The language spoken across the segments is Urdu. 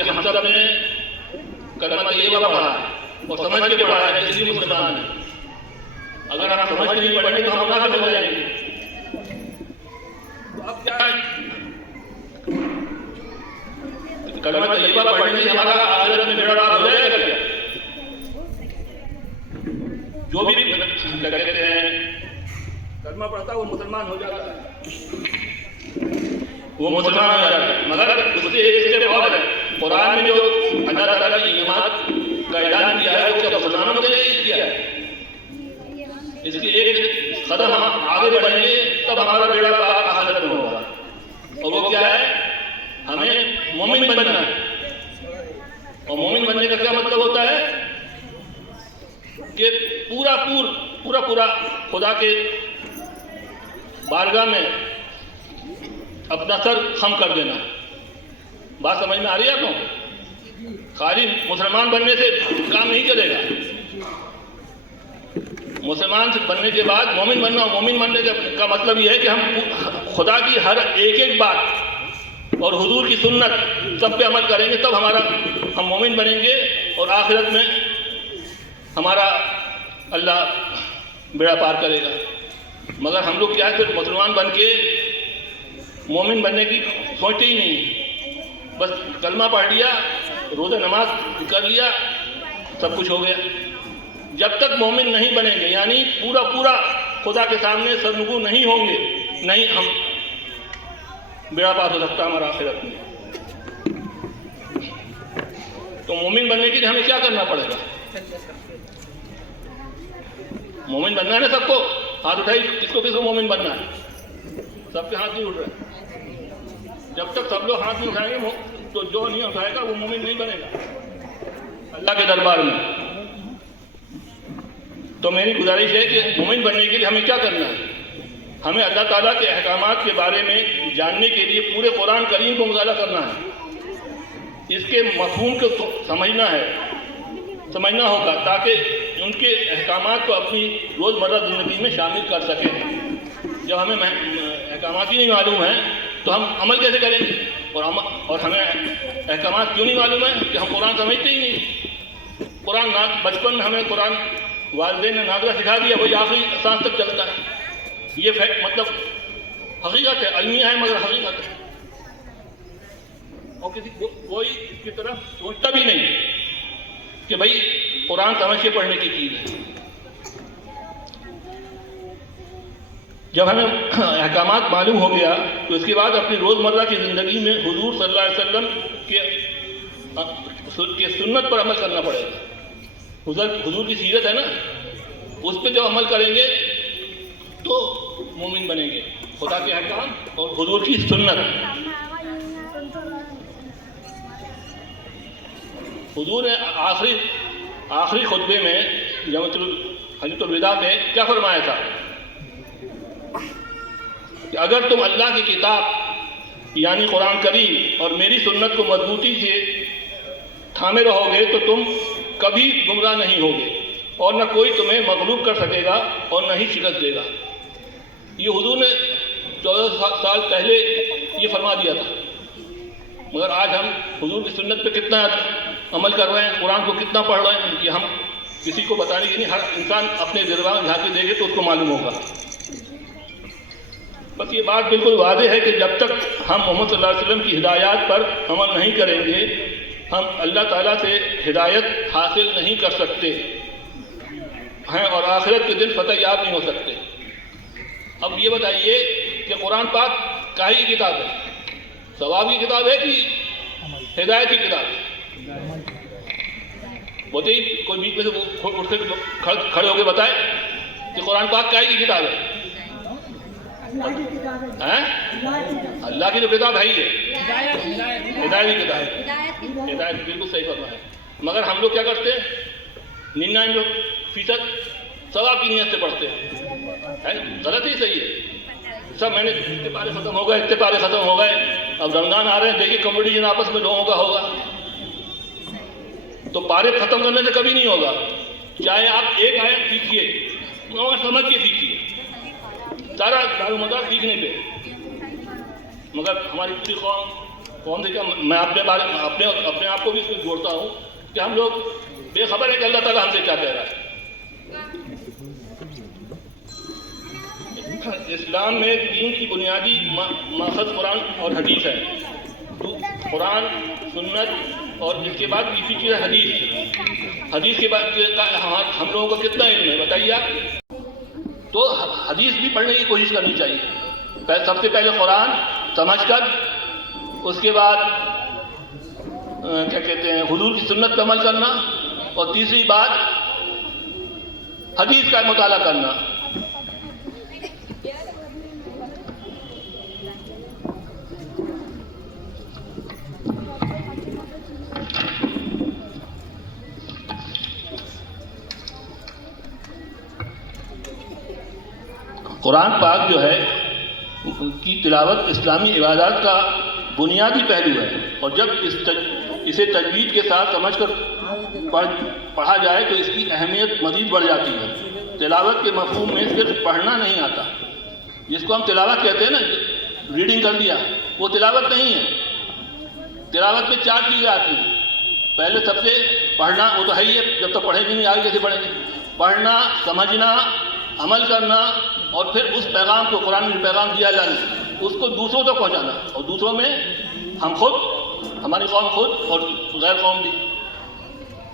کیونکہ ہم سب نے کلمہ طیبہ پڑھا ہے اور سمجھ کے پڑھا ہے، اس لیے مسلمان ہیں۔ اگر ہم سمجھ کے نہیں پڑھیں گے تو ہم کافر ہو جائیں گے۔ تو اب کیا ہے، کلمہ طیبہ پڑھنے سے ہمارا آخرت میں بیڑا پار ہو جائے گا کیا؟ جو بھی کہتے ہیں کلمہ پڑھتا ہے وہ مسلمان ہو جاتا ہے، وہ مسلمان ہو جاتا ہے، مگر اس سے ایک اسٹیپ اور ہے۔ قرآن میں جو اللہ تعالیٰ کی جماعت کا اعلان کیا ہے وہ کیا مسلمانوں کے لیے کیا ہے؟ اس کی ایک قدم ہم آگے بڑھیں گے تب ہمارا بیڑا پار آخرت میں ہوگا، اور وہ کیا ہے؟ ہمیں مومن بننا ہے۔ اور مومن بننے کا کیا مطلب ہوتا ہے کہ پورا خدا کے بارگاہ میں اپنا سر خم کر دینا۔ بات سمجھ میں آ رہی ہے آپ کو؟ خالی مسلمان بننے سے کام نہیں چلے گا، مسلمان بننے کے بعد مومن بننا، مومن بننے کا مطلب یہ ہے کہ ہم خدا کی ہر ایک بات اور حضور کی سنت سب پہ عمل کریں گے، تب ہم مومن بنیں گے اور آخرت میں ہمارا اللہ بیڑا پار کرے گا۔ مگر ہم لوگ کیا ہے، پھر مسلمان بن کے مومن بننے کی سوچتے ہی نہیں، بس کلمہ پڑھ لیا، روزہ نماز کر لیا، سب کچھ ہو گیا۔ جب تک مومن نہیں بنیں گے، یعنی پورا خدا کے سامنے سرنگو نہیں ہوں گے، نہیں ہم بیڑا پار ہو سکتا ہمارا آخرت میں۔ تو مومن بننے کے لیے ہمیں کیا کرنا پڑے گا؟ مومن بننا ہے نا سب کو؟ ہاتھ اٹھائی، کس کو مومن بننا ہے؟ سب کے ہاتھ نہیں اٹھ رہے۔ جب تک سب لوگ ہاتھ نہیں اٹھائیں گے تو جو نہیں اٹھائے گا وہ مومن نہیں بنے گا اللہ کے دربار میں۔ تو میری گزارش ہے کہ مومن بننے کے لیے ہمیں کیا کرنا ہے؟ ہمیں اللہ تعالیٰ کے احکامات کے بارے میں جاننے کے لیے پورے قرآن کریم کو مطالعہ کرنا ہے، اس کے مفہوم کو سمجھنا ہوگا تاکہ ان کے احکامات کو اپنی روزمرہ زندگی میں شامل کر سکیں۔ جب ہمیں احکامات ہی نہیں معلوم ہیں تو ہم عمل کیسے کریں گے؟ اور ہمیں احکامات کیوں نہیں معلوم ہے کہ ہم قرآن سمجھتے ہی نہیں۔ قرآن بچپن میں ہمیں قرآن والدین نے نازلہ سکھا دیا، وہی آخری سانس تک چلتا ہے۔ یہ فیکٹ مطلب حقیقت ہے، علمیہ ہے مگر حقیقت ہے، اور کوئی اس کی طرف سوچتا بھی نہیں کہ بھائی قرآن سمجھ کے پڑھنے کی چیز ہے۔ جب ہمیں احکامات معلوم ہو گیا تو اس کے بعد اپنی روزمرہ کی زندگی میں حضور صلی اللہ علیہ وسلم کے سنت پر عمل کرنا پڑے گا۔ حضور کی سیرت ہے نا، اس پہ جب عمل کریں گے تو مومن بنیں گے۔ خدا کے احکام اور حضور کی سنت۔ حضور نے آخری خطبے میں حجۃ الوداع میں کیا فرمایا تھا کہ اگر تم اللہ کی کتاب یعنی قرآن کریم اور میری سنت کو مضبوطی سے تھامے رہو گے تو تم کبھی گمراہ نہیں ہوگے اور نہ کوئی تمہیں مغلوب کر سکے گا اور نہ ہی شکست دے گا۔ یہ حضور نے 14 سال پہلے یہ فرما دیا تھا، مگر آج ہم حضور کی سنت پہ کتنا عمل کر رہے ہیں، قرآن کو کتنا پڑھ رہے ہیں، یہ ہم کسی کو بتانے کی نہیں، ہر انسان اپنے دلواں جھانکی دے گے تو اس کو معلوم ہوگا۔ بس یہ بات بالکل واضح ہے کہ جب تک ہم محمد صلی اللہ علیہ وسلم کی ہدایات پر عمل نہیں کریں گے ہم اللہ تعالیٰ سے ہدایت حاصل نہیں کر سکتے ہیں اور آخرت کے دن فتح یاب نہیں ہو سکتے۔ اب یہ بتائیے کہ قرآن پاک کاہی کی کتاب ہے، ثواب کی کتاب ہے کہ ہدایت کی کتاب ہے؟ بتائیے، کوئی بیچ میں سے اٹھ کے کھڑے ہو کے بتائے کہ قرآن پاک کاہی کی کتاب ہے؟ اللہ کی جو کتاب ہے ہی ہے، ہدایت کی کتاب ہے، ہدایت بالکل صحیح فرمایا۔ مگر ہم لوگ کیا کرتے ہیں؟ 99% ثواب کی نیت سے پڑھتے ہیں، غلط ہی صحیح ہے۔ سب میں نے اتنے پارے ختم ہو گئے، اتنے پارے ختم ہو گئے، اب رمضان آ رہے ہیں، دیکھیے کمپٹیشن آپس میں لوگوں کا ہوگا، تو پارے ختم کرنے سے کبھی نہیں ہوگا۔ چاہے آپ ایک آیت سیکھیے، سمجھ کے سیکھیے، سارا دار و مدار سیکھنے پہ، مگر ہماری پوری قوم کون سی کیا میں اپنے آپ کو بھی اس میں جوڑتا ہوں کہ ہم لوگ بے خبر ہے کہ اللہ تعالیٰ ہم سے کیا کہہ رہا ہے. اسلام میں دین کی بنیادی مقصد قرآن اور حدیث ہے. قرآن، سنت اور اس کے بعد تیسری چیز ہے حدیث. حدیث کے بعد ہم لوگوں کو کتنا علم ہے بتائیے آپ؟ تو حدیث بھی پڑھنے کی کوشش کرنی چاہیے. سب سے پہلے قرآن سمجھ کر، اس کے بعد کیا کہتے ہیں حضور کی سنت پہ عمل کرنا، اور تیسری بات حدیث کا مطالعہ کرنا. قرآن پاک جو ہے کی تلاوت اسلامی عبادات کا بنیادی پہلو ہے، اور جب اسے تجوید کے ساتھ سمجھ کر پڑھا جائے تو اس کی اہمیت مزید بڑھ جاتی ہے. تلاوت کے مفہوم میں صرف پڑھنا نہیں آتا. جس کو ہم تلاوت کہتے ہیں نا، ریڈنگ کر دیا، وہ تلاوت نہیں ہے. تلاوت میں 4 چیزیں آتی ہیں. پہلے سب سے پڑھنا، وہ تو ہے ہی ہے، جب تک پڑھیں گے نہیں آگے کیسے پڑھیں گے. پڑھنا، سمجھنا، عمل کرنا، اور پھر اس پیغام کو، قرآن میں جو پیغام دیا جانا اس کو دوسروں تک پہنچانا. اور دوسروں میں ہم خود، ہماری قوم خود اور غیر قوم بھی.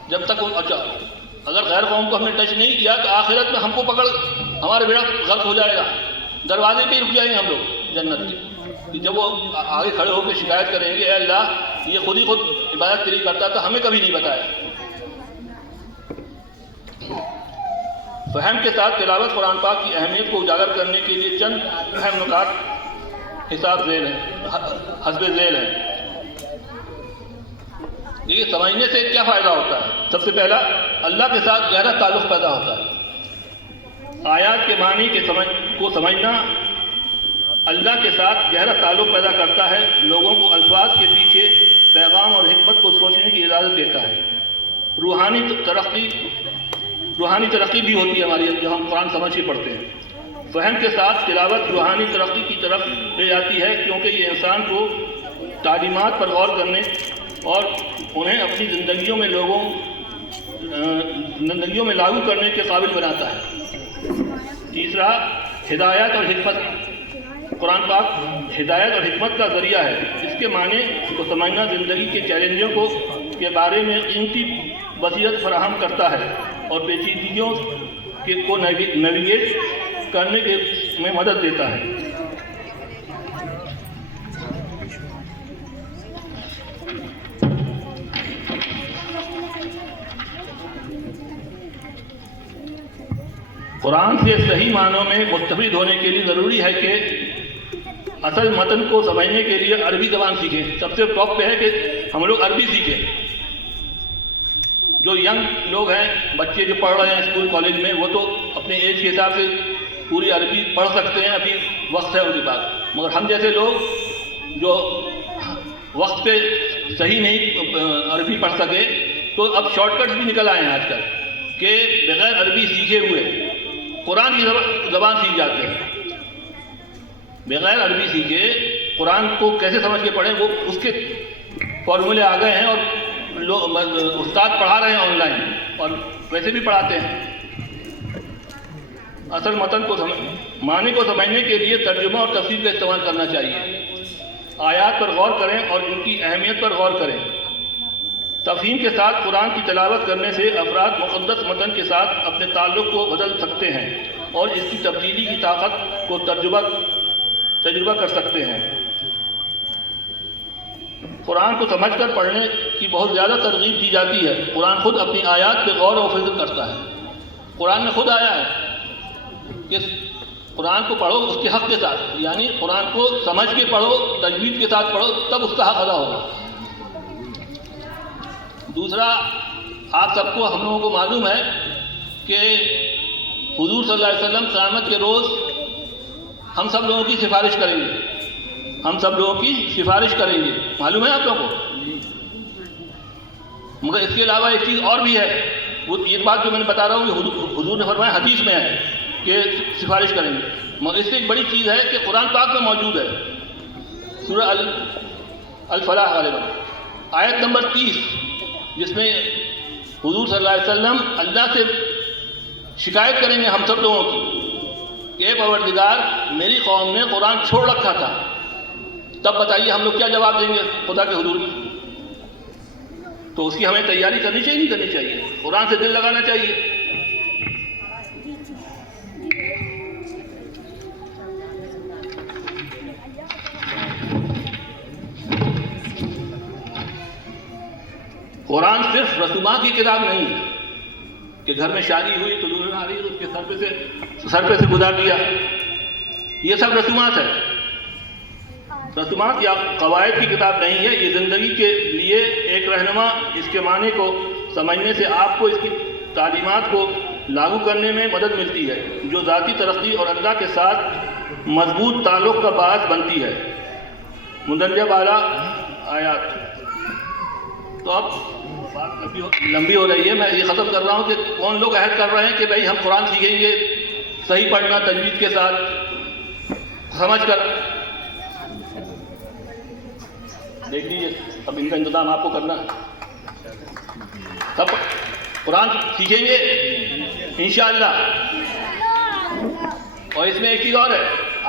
جب تک اچھا اگر غیر قوم کو ہم نے ٹچ نہیں کیا تو آخرت میں ہم کو پکڑ ہمارا بیڑا غرق ہو جائے گا. دروازے پہ ہی رک جائیں گے ہم لوگ جنت کے. جب وہ آگے کھڑے ہو کے شکایت کریں گے، اے اللہ یہ خود ہی خود عبادت تیری کرتا تھا، ہمیں کبھی نہیں بتایا. فہم کے ساتھ تلاوت قرآن پاک کی اہمیت کو اجاگر کرنے کے لیے چند اہم نکات حسب ذیل ہیں. یہ سمجھنے سے کیا فائدہ ہوتا ہے؟ سب سے پہلا، اللہ کے ساتھ گہرا تعلق پیدا ہوتا ہے. آیات کے معنی کو سمجھنا اللہ کے ساتھ گہرا تعلق پیدا کرتا ہے. لوگوں کو الفاظ کے پیچھے پیغام اور حکمت کو سوچنے کی اجازت دیتا ہے. روحانی ترقی بھی ہوتی ہے ہماری جو ہم قرآن سمجھ کے پڑھتے ہیں. فہم کے ساتھ تلاوت روحانی ترقی کی طرف لے جاتی ہے، کیونکہ یہ انسان کو تعلیمات پر غور کرنے اور انہیں اپنی زندگیوں میں لاگو کرنے کے قابل بناتا ہے. تیسرا، ہدایت اور حکمت. قرآن پاک ہدایت اور حکمت کا ذریعہ ہے. اس کے معنی کو سمجھنا زندگی کے چیلنجوں کے بارے میں قیمتی بصیرت فراہم کرتا ہے اور پیچیدگیوں کو نیویگیٹ کرنے میں مدد دیتا ہے. قرآن سے صحیح معنوں میں مستفید ہونے کے لیے ضروری ہے کہ اصل متن کو سمجھنے کے لیے عربی زبان سیکھیں. سب سے ٹاپ پہ ہے کہ ہم لوگ عربی سیکھیں. جو ینگ لوگ ہیں، بچے جو پڑھ رہے ہیں اسکول کالج میں، وہ تو اپنے ایج کے حساب سے پوری عربی پڑھ سکتے ہیں، ابھی وقت ہے ان کے پاس. مگر ہم جیسے لوگ جو وقت پہ صحیح نہیں عربی پڑھ سکے، تو اب شارٹ کٹس بھی نکل آئے ہیں آج کل کہ بغیر عربی سیکھے ہوئے قرآن کی زبان سیکھ جاتے ہیں. بغیر عربی سیکھے قرآن کو کیسے سمجھ کے پڑھیں، وہ اس کے فارمولے آ گئے ہیں، اور استاد پڑھا رہے ہیں آن لائن اور ویسے بھی پڑھاتے ہیں. اصل متن کو معنی کو سمجھنے کے لیے ترجمہ اور تفسیر کا استعمال کرنا چاہیے. آیات پر غور کریں اور ان کی اہمیت پر غور کریں. تفہیم کے ساتھ قرآن کی تلاوت کرنے سے افراد مقدس متن کے ساتھ اپنے تعلق کو بدل سکتے ہیں اور اس کی تبدیلی کی طاقت کو تجربہ کر سکتے ہیں. قرآن کو سمجھ کر پڑھنے کی بہت زیادہ ترغیب دی جاتی ہے. قرآن خود اپنی آیات پہ غور و فکر کرتا ہے. قرآن میں خود آیا ہے کہ قرآن کو پڑھو اس کے حق کے ساتھ، یعنی قرآن کو سمجھ کے پڑھو، تجوید کے ساتھ پڑھو، تب اس کا حق ادا ہوگا. دوسرا، آپ سب کو، ہم لوگوں کو معلوم ہے کہ حضور صلی اللہ علیہ وسلم قیامت کے روز ہم سب لوگوں کی سفارش کریں گے. ہم سب لوگوں کی سفارش کریں گے، معلوم ہے آپ لوگوں کو. مگر اس کے علاوہ ایک چیز اور بھی ہے، وہ یہ بات جو میں نے بتا رہا ہوں کہ حضور نے فرمایا، حدیث میں ہے کہ سفارش کریں گے. مگر اس سے ایک بڑی چیز ہے کہ قرآن پاک میں موجود ہے. الفلاح غالباً، آیت نمبر 30 جس میں حضور صلی اللہ علیہ وسلم اللہ سے شکایت کریں گے ہم سب لوگوں کی کہ اے پروردگار میری قوم نے قرآن چھوڑ رکھا تھا، تب بتائیے ہم لوگ کیا جواب دیں گے خدا کے حضور میں؟ تو اس کی ہمیں تیاری کرنی چاہیے نہیں کرنی چاہیے؟ قرآن سے دل لگانا چاہیے۔ قرآن صرف رسومات کی کتاب نہیں ہے کہ گھر میں شادی ہوئی تو دلہن آ رہی ہے اس کے سر پہ سے گزار دیا، یہ سب رسومات ہے۔ رسومات یا قواعد کی کتاب نہیں ہے، یہ زندگی کے لیے ایک رہنما، اس کے معنی کو سمجھنے سے آپ کو اس کی تعلیمات کو لاگو کرنے میں مدد ملتی ہے، جو ذاتی ترقی اور اللہ کے ساتھ مضبوط تعلق کا باعث بنتی ہے۔ مندرجہ بالا آیات۔ تو اب بات لمبی ہو رہی ہے، میں یہ ختم کر رہا ہوں کہ کون لوگ عہد کر رہے ہیں کہ بھائی ہم قرآن سیکھیں گے صحیح پڑھنا تجوید کے ساتھ سمجھ کر۔ دیکھ لیجیے اب ان کا انتظام آپ کو کرنا ہے، سب قرآن سیکھیں گے انشاءاللہ۔ اور اس میں ایک چیز اور ہے،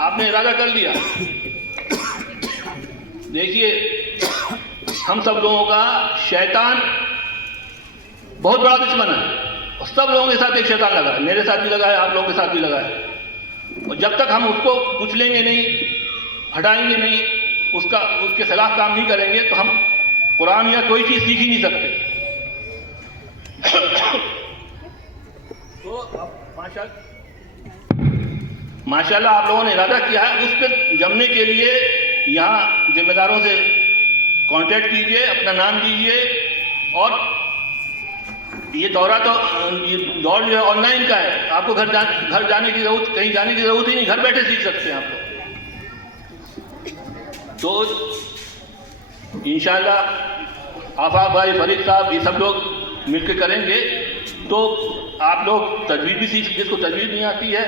آپ نے ارادہ کر لیا، دیکھیے ہم سب لوگوں کا شیطان بہت بڑا دشمن ہے، اور سب لوگوں کے ساتھ ایک شیطان لگا ہے، میرے ساتھ بھی لگا ہے، آپ لوگوں کے ساتھ بھی لگا ہے، اور جب تک ہم اس کو کچلیں گے نہیں، ہٹائیں گے نہیں، اس کے خلاف کام نہیں کریں گے تو ہم قرآن یا کوئی چیز سیکھ ہی نہیں سکتے۔ تو اب ماشاءاللہ آپ لوگوں نے ارادہ کیا ہے، اس پہ جمنے کے لیے یہاں ذمہ داروں سے کانٹیکٹ کیجئے، اپنا نام دیجئے، اور یہ دورہ تو یہ دور جو ہے آن لائن کا ہے، آپ کو گھر جانے کی ضرورت، کہیں جانے کی ضرورت ہی نہیں، گھر بیٹھے سیکھ سکتے ہیں آپ لوگ۔ تو انشاءاللہ آفاق بھائی، فرید صاحب، یہ سب لوگ مل کے کریں گے تو آپ لوگ تجوید بھی سیکھ، جس کو تجوید نہیں آتی ہے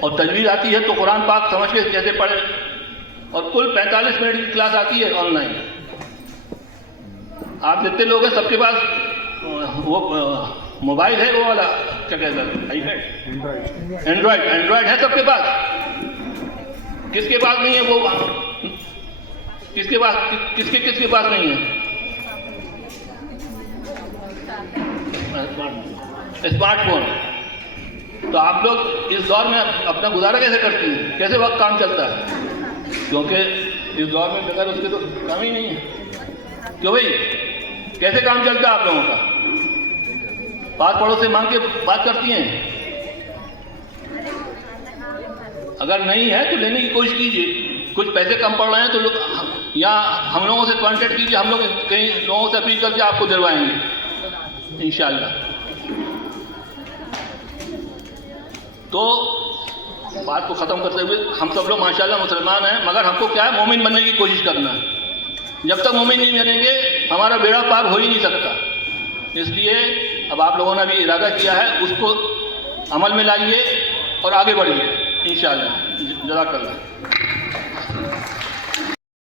اور تجوید آتی ہے تو قرآن پاک سمجھ کے کیسے پڑھیں، اور کل 45 منٹ کی کلاس آتی ہے آن لائن۔ آپ جتنے لوگ ہیں سب کے پاس وہ موبائل ہے، وہ والا کیا کہتے ہیں، آئی پیڈ، اینڈرائڈ ہے سب کے پاس۔ کس کے پاس نہیں ہے وہ؟ کس کے پاس نہیں ہے اسمارٹ فون؟ تو آپ لوگ اس دور میں اپنا گزارا کیسے کرتی ہیں، کیسے وقت کام چلتا ہے؟ کیونکہ اس دور میں بغیر اس کے تو کام ہی نہیں ہے۔ کیوں بھائی، کیسے کام چلتا ہے آپ لوگوں کا؟ پاس پڑوس سے مانگ کے بات کرتی ہیں؟ اگر نہیں ہے تو لینے کی کوشش کیجیے، کچھ پیسے کم پڑ رہے ہیں تو یا ہم لوگوں سے کانٹیکٹ کیجیے، ہم لوگ کئی لوگوں سے اپیل کر کے آپ کو دلوائیں گے انشاءاللہ۔ تو بات کو ختم کرتے ہوئے، ہم سب لوگ ماشاءاللہ مسلمان ہیں، مگر ہم کو کیا ہے، مومن بننے کی کوشش کرنا ہے۔ جب تک مومن نہیں بنیں گے ہمارا بیڑا پار ہو ہی نہیں سکتا۔ اس لیے اب آپ لوگوں نے بھی ارادہ کیا ہے، اس کو عمل میں لائیے اور آگے بڑھیے انشاءاللہ۔ جزاک اللہ۔